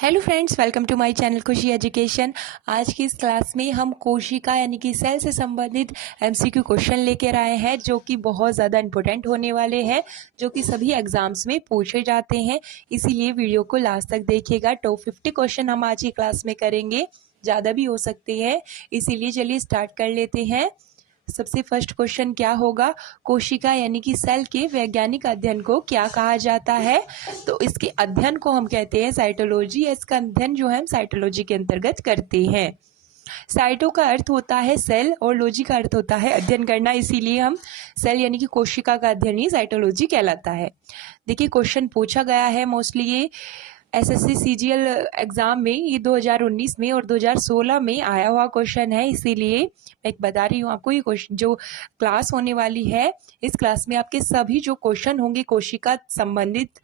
Hello friends, welcome to my channel Khushi education. आज की इस क्लास में हम कोशिका यानी कि सेल से संबंधित एमसीक्यू क्वेश्चन लेकर आए हैं जो कि बहुत ज़्यादा इंपॉर्टेंट होने वाले हैं, जो कि सभी एग्जाम्स में पूछे जाते हैं। इसीलिए वीडियो को लास्ट तक देखिएगा। टॉप 50 क्वेश्चन हम आज की क्लास में करेंगे, ज़्यादा भी हो सकते हैं, इसीलिए चलिए स्टार्ट कर लेते हैं। सबसे फर्स्ट क्वेश्चन क्या होगा, कोशिका यानी कि सेल के वैज्ञानिक अध्ययन को क्या कहा जाता है? तो इसके अध्ययन को हम कहते हैं साइटोलॉजी। इसका अध्ययन जो है हम साइटोलॉजी के अंतर्गत करते हैं। साइटो का अर्थ होता है सेल और लॉजी का अर्थ होता है अध्ययन करना, इसीलिए हम सेल यानी कि कोशिका का अध्ययन ही साइटोलॉजी कहलाता है। देखिए क्वेश्चन पूछा गया है मोस्टली ये एसएससी सीजीएल एग्ज़ाम में, ये 2019 में और 2016 में आया हुआ क्वेश्चन है, इसीलिए मैं बता रही हूँ आपको। ये क्वेश्चन जो क्लास होने वाली है, इस क्लास में आपके सभी जो क्वेश्चन होंगे कोशिका संबंधित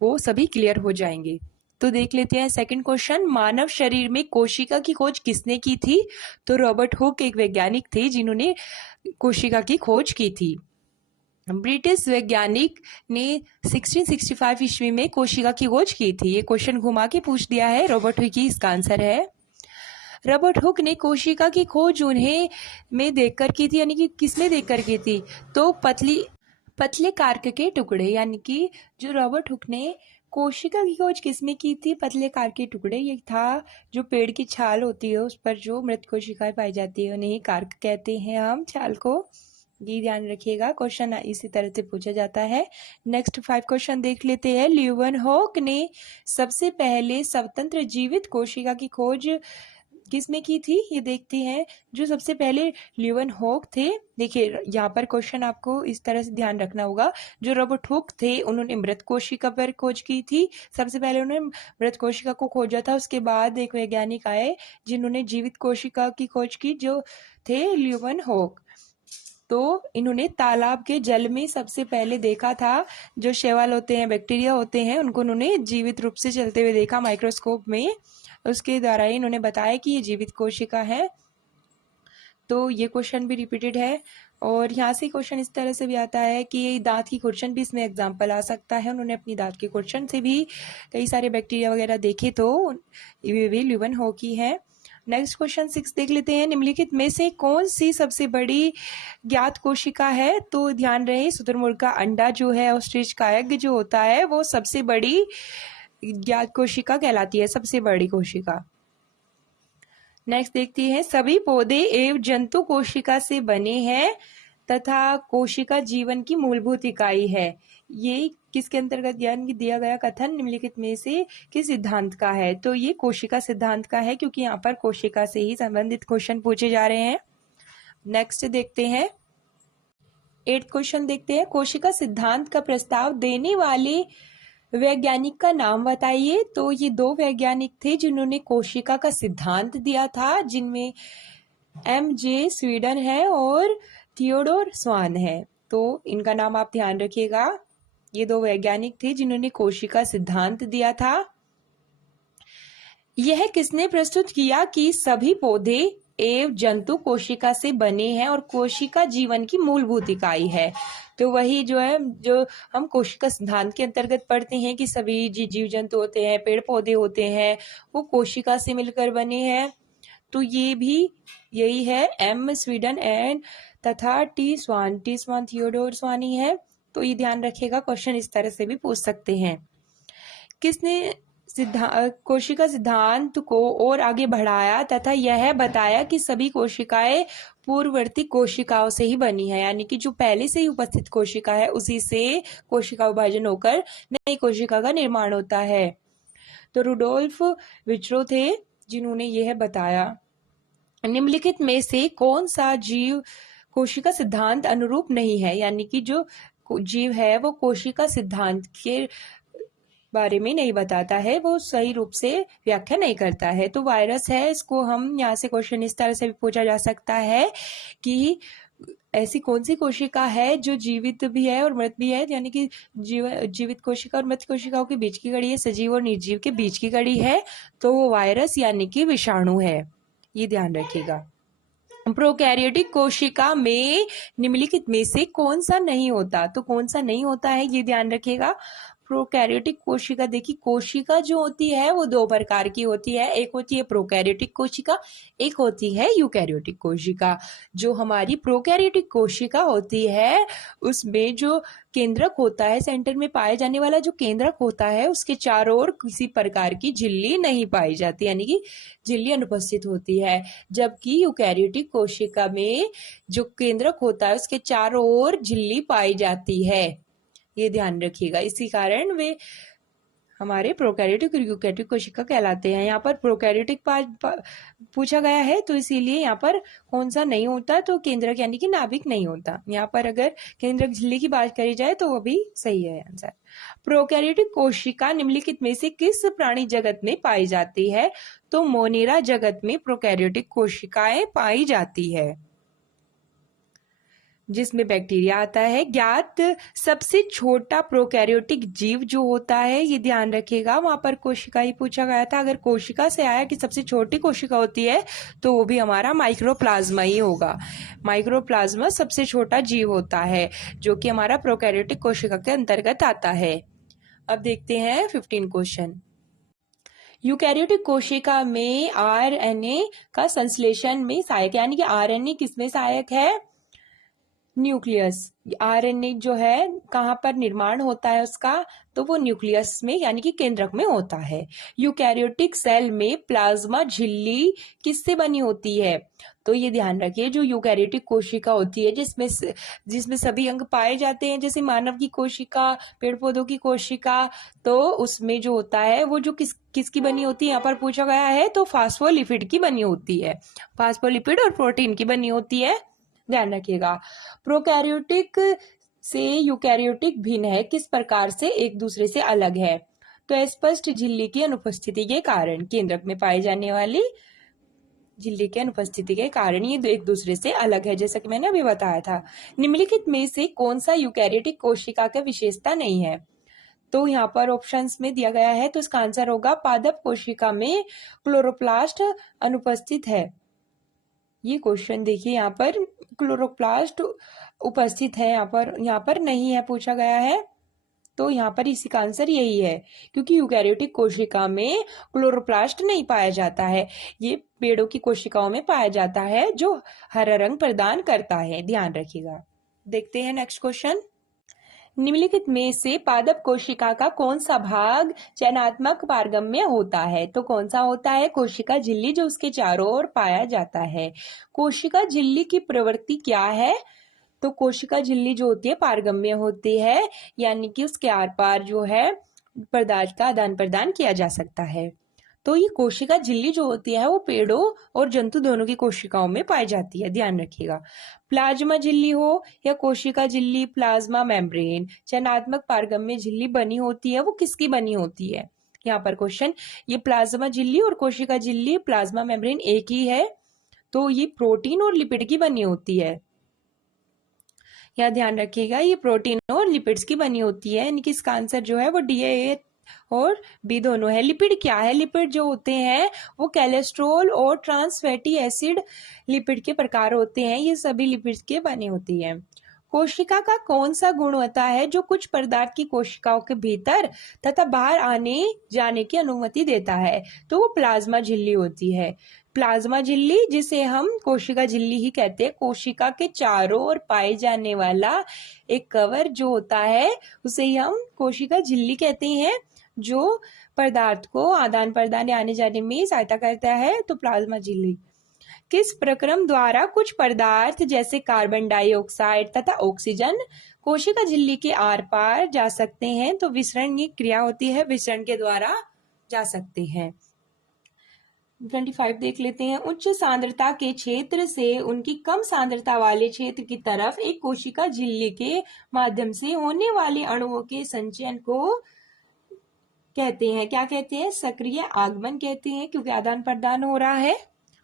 वो सभी क्लियर हो जाएंगे। तो देख लेते हैं सेकंड क्वेश्चन, मानव शरीर में कोशिका की खोज किसने की थी? तो रॉबर्ट हुक एक वैज्ञानिक थे जिन्होंने कोशिका की खोज की थी। ब्रिटिश वैज्ञानिक ने 1665 ईस्वी में कोशिका की खोज की थी। ये क्वेश्चन घुमा के पूछ दिया है, रॉबर्ट हुक ही इसका आंसर है। रॉबर्ट हुक ने कोशिका की खोज उन्हें में देखकर की थी, यानी कि किसमें देखकर की थी? तो पतले कार्क के टुकड़े, यानी कि जो रॉबर्ट हुक ने कोशिका की खोज किसमें की थी? पतले कार्क के टुकड़े। ये था जो पेड़ की छाल होती है उस पर जो मृत कोशिकाएं पाई जाती है उन्हें कार्क कहते हैं हम, छाल को। ये ध्यान रखिएगा, क्वेश्चन इसी तरह से पूछा जाता है। नेक्स्ट 5 क्वेश्चन देख लेते हैं। ल्यूवेनहॉक ने सबसे पहले स्वतंत्र जीवित कोशिका की खोज किसमें की थी? ये देखते हैं। जो सबसे पहले ल्यूवेनहॉक थे, देखिए यहाँ पर क्वेश्चन आपको इस तरह से ध्यान रखना होगा। जो रॉबर्ट हुक थे उन्होंने मृत कोशिका पर खोज की थी, सबसे पहले उन्होंने मृत कोशिका को खोजा था। उसके बाद एक वैज्ञानिक आए जिन्होंने जीवित कोशिका की खोज की, जो थे ल्यूवेनहॉक। तो इन्होंने तालाब के जल में सबसे पहले देखा था, जो शैवाल होते हैं, बैक्टीरिया होते हैं, उनको उन्होंने जीवित रूप से चलते हुए देखा माइक्रोस्कोप में। उसके द्वारा ही इन्होंने बताया कि ये जीवित कोशिका है। तो ये क्वेश्चन भी रिपीटेड है। और यहाँ से क्वेश्चन इस तरह से भी आता है कि दांत की क्वेश्चन भी इसमें एग्जाम्पल आ सकता है। उन्होंने अपनी दांत के क्वेश्चन से भी कई सारे बैक्टीरिया वगैरह देखे, तो ये भी ल्यूवेनहॉक की है। नेक्स्ट क्वेश्चन 6 देख लेते हैं। निम्नलिखित में से कौन सी सबसे बड़ी ज्ञात कोशिका है? तो ध्यान रहे, शुतुरमुर्ग का अंडा जो है, ऑस्ट्रिच का एग जो होता है, वो सबसे बड़ी ज्ञात कोशिका कहलाती है, सबसे बड़ी कोशिका। नेक्स्ट देखते हैं, सभी पौधे एवं जंतु कोशिका से बने हैं तथा कोशिका जीवन की मूलभूत इकाई है। ये किसके अंतर्गत यानी दिया गया कथन निम्नलिखित में से किस सिद्धांत का है? तो ये कोशिका सिद्धांत का है, क्योंकि यहाँ पर कोशिका से ही संबंधित क्वेश्चन पूछे जा रहे हैं। नेक्स्ट देखते हैं 8th क्वेश्चन देखते हैं, कोशिका सिद्धांत का प्रस्ताव देने वाले वैज्ञानिक का नाम बताइए। तो ये 2 वैज्ञानिक थे जिन्होंने कोशिका का सिद्धांत दिया था, जिनमें एम.जे. स्वीडन है और थियोडोर स्वान है। तो इनका नाम आप ध्यान रखिएगा। ये 2 वैज्ञानिक थे जिन्होंने कोशिका सिद्धांत दिया था। यह किसने प्रस्तुत किया कि सभी पौधे एवं जंतु कोशिका से बने हैं और कोशिका जीवन की मूलभूत इकाई है? तो वही जो है, जो हम कोशिका सिद्धांत के अंतर्गत पढ़ते हैं कि सभी जीव जंतु होते हैं, पेड़ पौधे होते हैं, वो कोशिका से मिलकर बने हैं। तो ये भी यही है, एम स्वीडन एंड तथा टी स्वान थियोडोर स्वान ही है। तो ये ध्यान रखिएगा, क्वेश्चन इस तरह से भी पूछ सकते हैं। किसने कोशिका सिद्धांत को और आगे बढ़ाया तथा यह बताया कि सभी कोशिकाएं पूर्ववर्ती कोशिकाओं से ही बनी है, यानी कि जो पहले से ही उपस्थित कोशिका है उसी से कोशिका विभाजन होकर नई कोशिका का निर्माण होता है? तो रुडोल्फ विर्चो थे जिन्होंने यह बताया। निम्नलिखित में से कौन सा जीव कोशिका सिद्धांत अनुरूप नहीं है, यानी कि जो जीव है वो कोशिका सिद्धांत के बारे में नहीं बताता है, वो सही रूप से व्याख्या नहीं करता है? तो वायरस है। इसको हम यहाँ से क्वेश्चन इस तरह से भी पूछा जा सकता है कि ऐसी कौन सी कोशिका है जो जीवित भी है और मृत भी है, यानी कि जीवित कोशिका और मृत कोशिकाओं के बीच की कड़ी है, सजीव और निर्जीव के बीच की कड़ी है, तो वो वायरस यानी कि विषाणु है। ये ध्यान रखिएगा। प्रोकैरियोटिक कोशिका में निम्नलिखित में से कौन सा नहीं होता? तो कौन सा नहीं होता है ये ध्यान रखिएगा। प्रोकैरियोटिक कोशिका, देखिए कोशिका जो होती है वो दो प्रकार की होती है, एक होती है प्रोकैरियोटिक कोशिका, एक होती है यूकैरियोटिक कोशिका। जो हमारी प्रोकैरियोटिक कोशिका होती है उसमें जो केंद्रक होता है, सेंटर में पाए जाने वाला जो केंद्रक होता है, उसके चारों ओर किसी प्रकार की झिल्ली नहीं पाई जाती, यानी कि झिल्ली अनुपस्थित होती है। जबकि यूकैरियोटिक कोशिका में जो केंद्रक होता है उसके चारों ओर झिल्ली पाई जाती है, ये ध्यान रखिएगा। इसी कारण वे हमारे प्रोकैरियोटिक और यूकैरियोटिक कोशिका कहलाते हैं। यहाँ पर प्रोकैरियोटिक पूछा गया है तो इसीलिए यहाँ पर कौन सा नहीं होता, तो केंद्रक यानी कि नाभिक नहीं होता। यहाँ पर अगर केंद्रक झिल्ली की बात करी जाए तो वो भी सही है आंसर। प्रोकैरियोटिक कोशिका निम्नलिखित में से किस प्राणी जगत में पाई जाती है? तो मोनेरा जगत में प्रोकैरियोटिक कोशिकाएं पाई जाती है, जिसमें बैक्टीरिया आता है। ज्ञात सबसे छोटा प्रोकैरियोटिक जीव जो होता है, ये ध्यान रखिएगा, वहां पर कोशिका ही पूछा गया था। अगर कोशिका से आया कि सबसे छोटी कोशिका होती है तो वो भी हमारा माइक्रोप्लाज्मा ही होगा। माइक्रोप्लाज्मा सबसे छोटा जीव होता है जो कि हमारा प्रोकैरियोटिक कोशिका के अंतर्गत आता है। अब देखते हैं 15 क्वेश्चन। यूकैरियोटिक कोशिका में आरएनए का संश्लेषण में सहायक, यानी कि आरएनए किसमें सहायक है? न्यूक्लियस। आरएनए जो है कहाँ पर निर्माण होता है उसका? तो वो न्यूक्लियस में यानी कि केंद्रक में होता है। यूकैरियोटिक सेल में प्लाज्मा झिल्ली किससे बनी होती है? तो ये ध्यान रखिए, जो यूकैरियोटिक कोशिका होती है जिसमें सभी अंग पाए जाते हैं, जैसे मानव की कोशिका, पेड़ पौधों की कोशिका, तो उसमें जो होता है वो जो किसकी बनी होती है यहाँ पर पूछा गया है, तो फास्फोलिपिड की बनी होती है। फास्फोलिपिड और प्रोटीन की बनी होती है, ध्यान रखिएगा। प्रोकैरियोटिक से यूकैरियोटिक भिन्न है, किस प्रकार से एक दूसरे से अलग है? तो स्पष्ट झिल्ली की अनुपस्थिति के कारण, केंद्रक में पाई जाने वाली झिल्ली की अनुपस्थिति के कारण ये एक दूसरे से अलग है, जैसा कि मैंने अभी बताया था। निम्नलिखित में से कौन सा यूकैरियोटिक कोशिका का विशेषता नहीं है? तो यहाँ पर ऑप्शंस में दिया गया है, तो इसका आंसर होगा पादप कोशिका में क्लोरोप्लास्ट अनुपस्थित है। ये क्वेश्चन देखिए, यहाँ पर क्लोरोप्लास्ट उपस्थित है, यहाँ पर नहीं है पूछा गया है, तो यहाँ पर इसी का आंसर यही है, क्योंकि यूकैरियोटिक कोशिका में क्लोरोप्लास्ट नहीं पाया जाता है। ये पेड़ों की कोशिकाओं में पाया जाता है जो हरा रंग प्रदान करता है, ध्यान रखिएगा। देखते हैं नेक्स्ट क्वेश्चन। निम्नलिखित में से पादप कोशिका का कौन सा भाग चयनात्मक पारगम्य होता है? तो कौन सा होता है? कोशिका झिल्ली, जो उसके चारों ओर पाया जाता है। कोशिका झिल्ली की प्रवृत्ति क्या है? तो कोशिका झिल्ली जो होती है पारगम्य होती है, यानी कि उसके आर पार जो है पदार्थ का आदान प्रदान किया जा सकता है। तो ये कोशिका झिल्ली जो होती है वो पेड़ों और जंतु दोनों की कोशिकाओं में पाई जाती है, ध्यान रखिएगा। प्लाज्मा झिल्ली हो या कोशिका झिल्ली, प्लाज्मा मेम्ब्रेन चयनात्मक पारगम्य झिल्ली बनी होती है, वो किसकी बनी होती है? यहाँ पर क्वेश्चन, ये प्लाज्मा झिल्ली और कोशिका झिल्ली, प्लाज्मा मेम्ब्रेन एक ही है, तो ये प्रोटीन और लिपिड की बनी होती है। यहाँ ध्यान रखिएगा, ये प्रोटीन और लिपिड्स की बनी होती है, यानी कि इसका आंसर जो है वो डी और बी दोनों है। लिपिड क्या है? लिपिड जो होते हैं वो कोलेस्ट्रॉल और ट्रांस फैटी एसिड लिपिड के प्रकार होते हैं, ये सभी लिपिड्स के बनी होती है। कोशिका का कौन सा गुण होता है जो कुछ पदार्थ की कोशिकाओं के भीतर तथा बाहर आने जाने की अनुमति देता है? तो वो प्लाज्मा झिल्ली होती है। प्लाज्मा झिल्ली, जिसे हम कोशिका झिल्ली ही कहते हैं, कोशिका के चारों ओर पाए जाने वाला एक कवर जो होता है उसे ही हम कोशिका झिल्ली कहते हैं, जो पदार्थ को आदान प्रदान आने जाने में सहायता करता है, तो प्लाज्मा झिल्ली। किस प्रक्रम द्वारा कुछ पदार्थ जैसे कार्बन डाइऑक्साइड तथा ऑक्सीजन कोशिका झिल्ली के आर पार जा सकते हैं? तो विसरण की क्रिया होती है, विसरण के द्वारा जा सकते हैं। 25 देख लेते हैं। उच्च सांद्रता के क्षेत्र से उनकी कम सांद्रता वाले क्षेत्र की तरफ एक कोशिका झिल्ली के माध्यम से होने वाले अणुओं के संचयन को कहते हैं, क्या कहते हैं? सक्रिय आगमन कहते हैं, क्योंकि आदान प्रदान हो रहा है।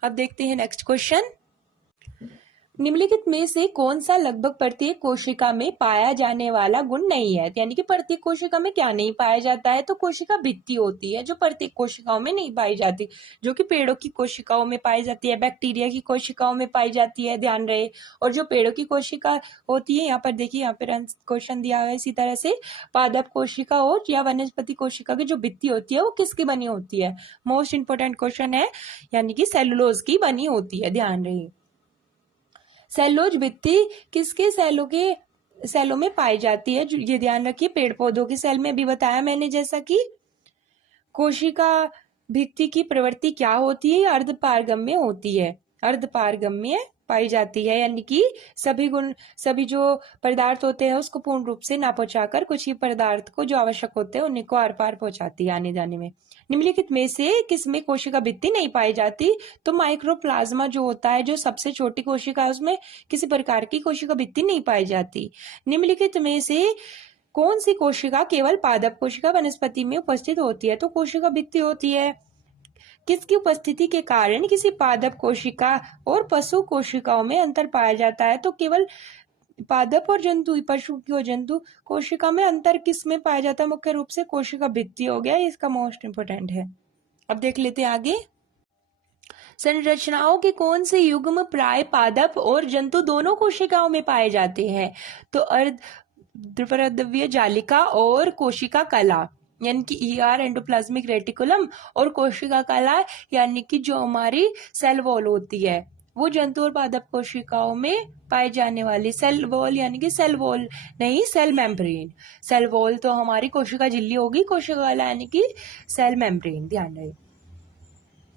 अब देखते हैं नेक्स्ट क्वेश्चन। निम्नलिखित में से कौन सा लगभग प्रत्येक कोशिका में पाया जाने वाला गुण नहीं है? यानी कि प्रत्येक कोशिका में क्या नहीं पाया जाता है? तो कोशिका भित्ति होती है जो प्रत्येक कोशिकाओं में नहीं पाई जाती, जो कि पेड़ों की कोशिकाओं में पाई जाती है, बैक्टीरिया की कोशिकाओं में पाई जाती है, ध्यान रहे। और जो पेड़ों की कोशिका होती है, यहाँ पर देखिए, यहाँ पर क्वेश्चन दिया हुआ है इसी तरह से, पादप कोशिका हो या वनस्पति कोशिका की जो भित्ति होती है वो किसकी बनी होती है? मोस्ट इंपोर्टेंट क्वेश्चन है, यानी कि सेलुलोज की बनी होती है, ध्यान रहे। सेलुलोज भित्ति किसके सेलों में पाई जाती है? ये ध्यान रखिए, पेड़ पौधों के सेल में भी बताया मैंने, जैसा कि कोशिका भित्ति की प्रवृत्ति क्या होती है? अर्धपारगम्य होती है, अर्धपारगम्य पाई जाती है, यानी कि सभी जो पदार्थ होते हैं उसको पूर्ण रूप से ना पहुंचाकर कुछ ही पदार्थ को जो आवश्यक होते हैं उन्हीं को आर पार पहुंचाती है आने जाने में। निम्नलिखित में से किसमें कोशिका भित्ति नहीं पाई जाती? तो माइक्रोप्लाज्मा जो होता है, जो सबसे छोटी कोशिका है, उसमें किसी प्रकार की कोशिका भित्ति नहीं पाई जाती। निम्नलिखित में से कौन सी कोशिका केवल पादप कोशिका वनस्पति में उपस्थित होती है? तो कोशिका भित्ति होती है। किसकी उपस्थिति के कारण किसी पादप कोशिका और पशु कोशिकाओं में अंतर पाया जाता है? तो केवल पादप और जंतु, पशु की और जंतु कोशिका में अंतर किस में पाया जाता है? मुख्य रूप से कोशिका भित्ति हो गया, इसका मोस्ट इंपोर्टेंट है। अब देख लेते हैं आगे। संरचनाओं के कौन से युग्म प्राय पादप और जंतु दोनों कोशिकाओं में पाए जाते हैं? तो अर्धद्रव्य जालिका और कोशिका कला, यानी कि ईआर एंडोप्लाज्मिक रेटिकुलम, और कोशिका कला यानी कि जो हमारी सेल वॉल होती है, वो जंतु और पादप कोशिकाओं में पाए जाने वाली सेल वॉल, यानी कि सेल वॉल नहीं, सेल मेम्ब्रेन। सेल वॉल तो हमारी कोशिका झिल्ली होगी, कोशिका कला यानी कि सेल मेम्ब्रेन, ध्यान रहे।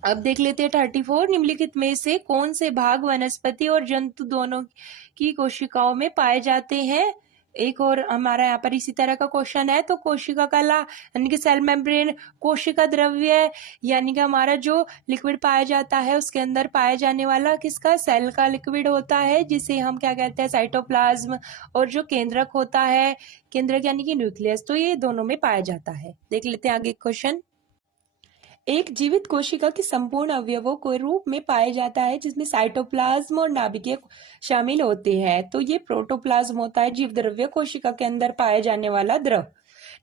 अब देख लेते हैं 34। निम्नलिखित में से कौन से भाग वनस्पति और जंतु दोनों की कोशिकाओं में पाए जाते हैं? एक और हमारा यहाँ पर इसी तरह का क्वेश्चन है। तो कोशिका कला यानी कि सेल मेम्ब्रेन, कोशिका द्रव्य यानी कि हमारा जो लिक्विड पाया जाता है उसके अंदर पाया जाने वाला किसका? सेल का लिक्विड होता है, जिसे हम क्या कहते हैं? साइटोप्लाज्म। और जो केंद्रक होता है, केंद्रक यानी कि न्यूक्लियस, तो ये दोनों में पाया जाता है। देख लेते हैं आगे क्वेश्चन। एक जीवित कोशिका के संपूर्ण अवयवों को रूप में पाया जाता है जिसमें साइटोप्लाज्म और नाभिकीय शामिल होते हैं। तो ये प्रोटोप्लाज्म होता है, जीव द्रव्य कोशिका के अंदर पाया जाने वाला द्रव।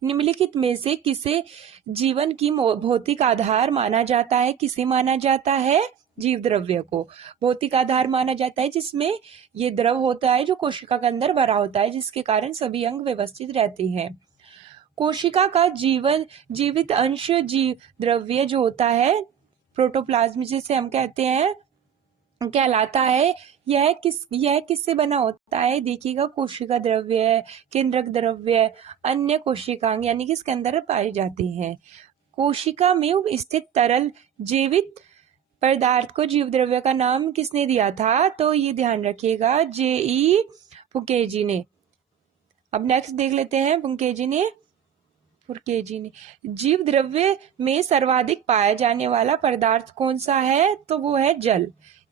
निम्नलिखित में से किसे जीवन की भौतिक आधार माना जाता है? किसे माना जाता है? जीव द्रव्य को भौतिक आधार माना जाता है, जिसमें ये द्रव होता है जो कोशिका के अंदर भरा होता है, जिसके कारण सभी अंग व्यवस्थित रहते हैं। कोशिका का जीवित अंश जीव द्रव्य जो होता है, प्रोटोप्लाज्म जिसे हम कहते हैं, कहलाता है। यह किससे बना होता है? देखिएगा, कोशिका द्रव्य, केंद्रक द्रव्य, अन्य कोशिकांग यानी कि इसके अंदर पाए जाते हैं। कोशिका में स्थित तरल जैविक पदार्थ को जीव द्रव्य का नाम किसने दिया था? तो ये ध्यान रखिएगा, J.E. पुकेजी ने। अब नेक्स्ट देख लेते हैं, पुकेजी ने जीव द्रव्य में सर्वाधिक पाया जाने वाला पदार्थ कौन सा है? तो वो है जल,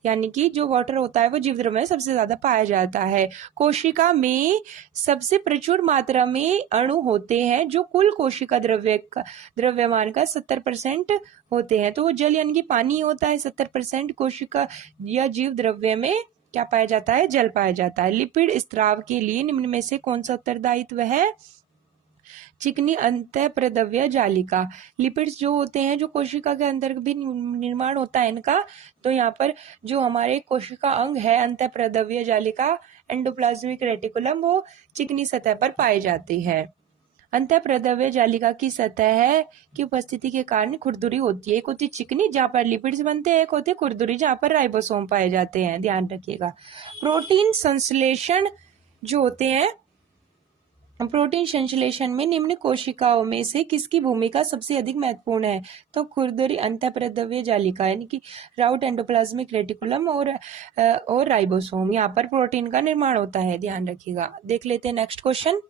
यानी कि जो वाटर होता है वो जीव द्रव्य में सबसे ज्यादा पाया जाता है। कोशिका में सबसे प्रचुर मात्रा में अणु होते हैं जो कुल कोशिका द्रव्यमान का 70% होते हैं। तो वो जल यानी कि पानी होता है। 70% कोशिका या जीव द्रव्य में क्या पाया जाता है? जल पाया जाता है। लिपिड स्त्राव के लिए निम्न में से कौन सा उत्तरदायित्व है? चिकनी अंतःप्रद्रव्य जालिका। लिपिड्स जो होते हैं, जो कोशिका के अंदर भी निर्माण होता है इनका, तो यहाँ पर जो हमारे कोशिका अंग है अंतःप्रद्रव्य जालिका, एंडोप्लाज्मिक रेटिकुलम, वो चिकनी सतह पर पाए जाते हैं। अंतःप्रद्रव्य जालिका की सतह की उपस्थिति के कारण खुरदुरी होती है। एक होती चिकनी जहाँ पर लिपिड्स बनते हैं, एक होती है खुरदुरी जहाँ पर राइबोसोम पाए जाते हैं, ध्यान रखिएगा। प्रोटीन संश्लेषण जो होते हैं, प्रोटीन संश्लेषण में निम्न कोशिकाओं में से किसकी भूमिका सबसे अधिक महत्वपूर्ण है? तो खुरदुरी अंतःप्रद्रव्य जालिका यानी कि राउट, एंडोप्लाज्मिक रेटिकुलम और राइबोसोम, यहाँ पर प्रोटीन का निर्माण होता है, ध्यान रखिएगा। देख लेते हैं नेक्स्ट क्वेश्चन।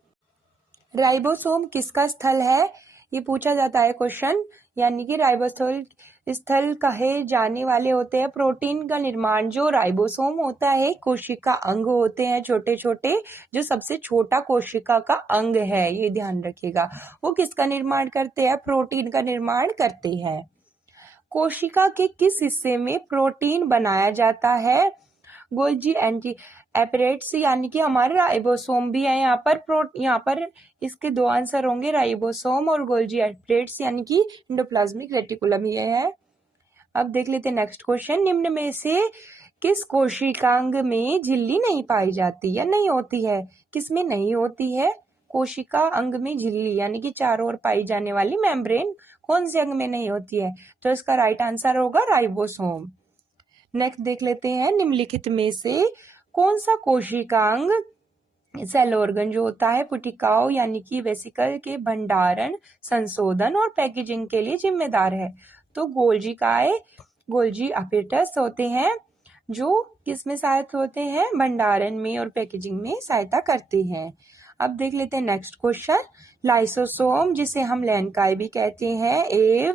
राइबोसोम किसका स्थल है? ये पूछा जाता है क्वेश्चन, यानी कि राइबोसोम स्थल कहे जाने वाले होते हैं प्रोटीन का निर्माण। जो राइबोसोम होता है, कोशिका अंग होते हैं छोटे छोटे, जो सबसे छोटा कोशिका का अंग है, ये ध्यान रखिएगा। वो किसका निर्माण करते हैं? प्रोटीन का निर्माण करते हैं। कोशिका के किस हिस्से में प्रोटीन बनाया जाता है? गोल्जी एंटी एपरेट्स यानी कि हमारे राइबोसोम भी है। यहाँ पर इसके दो आंसर होंगे, राइबोसोम और गोल्जी एपरेट्स यानी कि एंडोप्लाज्मिक रेटिकुलम ये है। अब देख लेते हैं नेक्स्ट क्वेश्चन। निम्न में से किस कोशिकांग में झिल्ली नहीं पाई जाती या नहीं होती है? किसमें नहीं होती है? कोशिका अंग में झिल्ली यानी कि चारों ओर पाई जाने वाली मेम्ब्रेन कौन से अंग में नहीं होती है? तो इसका राइट आंसर होगा राइबोसोम। नेक्स्ट देख लेते हैं, निम्नलिखित में से कौन सा कोशिकांग सेल ऑर्गन जो होता है पुटिकाओं यानी कि वेसिकल के भंडारण, संशोधन और पैकेजिंग के लिए जिम्मेदार है? तो गोल्जी अपेटस होते हैं जो किसमें सहायक होते हैं? भंडारण में और पैकेजिंग में सहायता करते हैं। अब देख लेते हैं नेक्स्ट क्वेश्चन। लाइसोसोम जिसे हम लैनकाई भी कहते हैं एव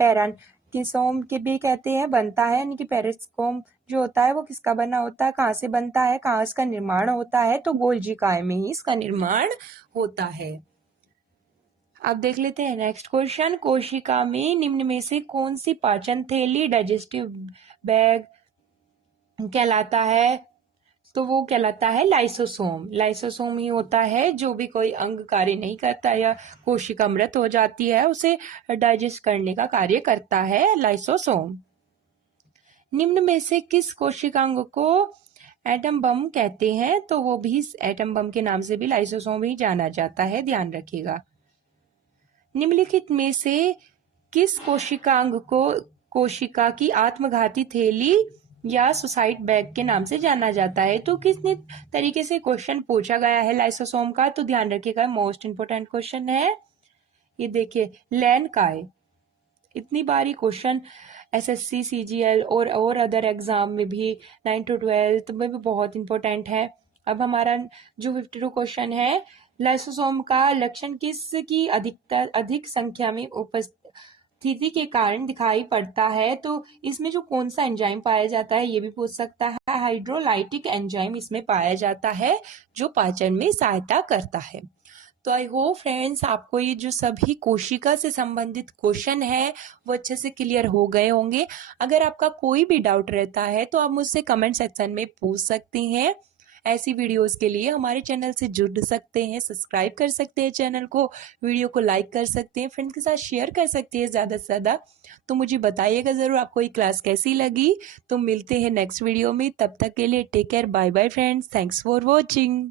पैराकिसोम के भी कहते हैं बनता है, यानी कि पेरिस्कोम जो होता है वो किसका बना होता है, कहाँ से बनता है, कहाँ इसका निर्माण होता है? तो गोल्जी काय में ही इसका निर्माण होता है। अब देख लेते हैं नेक्स्ट क्वेश्चन। कोशिका में निम्न में से कौन सी पाचन थैली डाइजेस्टिव बैग कहलाता है? तो वो कहलाता है लाइसोसोम। लाइसोसोम ही होता है जो भी कोई अंग कार्य नहीं करता या कोशिका मृत हो जाती है उसे डाइजेस्ट करने का कार्य करता है लाइसोसोम। निम्न में से किस कोशिकांग को एटम बम कहते हैं? तो वो भी एटम बम के नाम से भी लाइसोसोम ही जाना जाता है, ध्यान रखिएगा। निम्नलिखित में से किस कोशिकांग को कोशिका की आत्मघाती थैली या सुसाइड बैग के नाम से जाना जाता है? तो कितने तरीके से क्वेश्चन पूछा गया है लाइसोसोम का, तो ध्यान रखिएगा मोस्ट इंपोर्टेंट क्वेश्चन है ये। देखिए लैनकाई, इतनी बारी क्वेश्चन एसएससी सीजीएल और अदर एग्जाम में भी 9 to 12 में भी बहुत इंपॉर्टेंट है। अब हमारा जो 52 क्वेश्चन है, लाइसोसोम का लक्षण किसकी अधिक संख्या में उपस्थिति के कारण दिखाई पड़ता है? तो इसमें जो कौन सा एंजाइम पाया जाता है ये भी पूछ सकता है। हाइड्रोलाइटिक एंजाइम इसमें पाया जाता है जो पाचन में सहायता करता है। तो आई होप फ्रेंड्स आपको ये जो सभी कोशिका से संबंधित क्वेश्चन है वो अच्छे से क्लियर हो गए होंगे। अगर आपका कोई भी डाउट रहता है तो आप मुझसे कमेंट सेक्शन में पूछ सकते हैं। ऐसी वीडियोस के लिए हमारे चैनल से जुड़ सकते हैं, सब्सक्राइब कर सकते हैं चैनल को, वीडियो को लाइक कर सकते हैं, फ्रेंड्स के साथ शेयर कर सकते हैं ज़्यादा से ज़्यादा। तो मुझे बताइएगा ज़रूर आपको ये क्लास कैसी लगी। तो मिलते हैं नेक्स्ट वीडियो में, तब तक के लिए take care, bye bye friends, thanks for watching.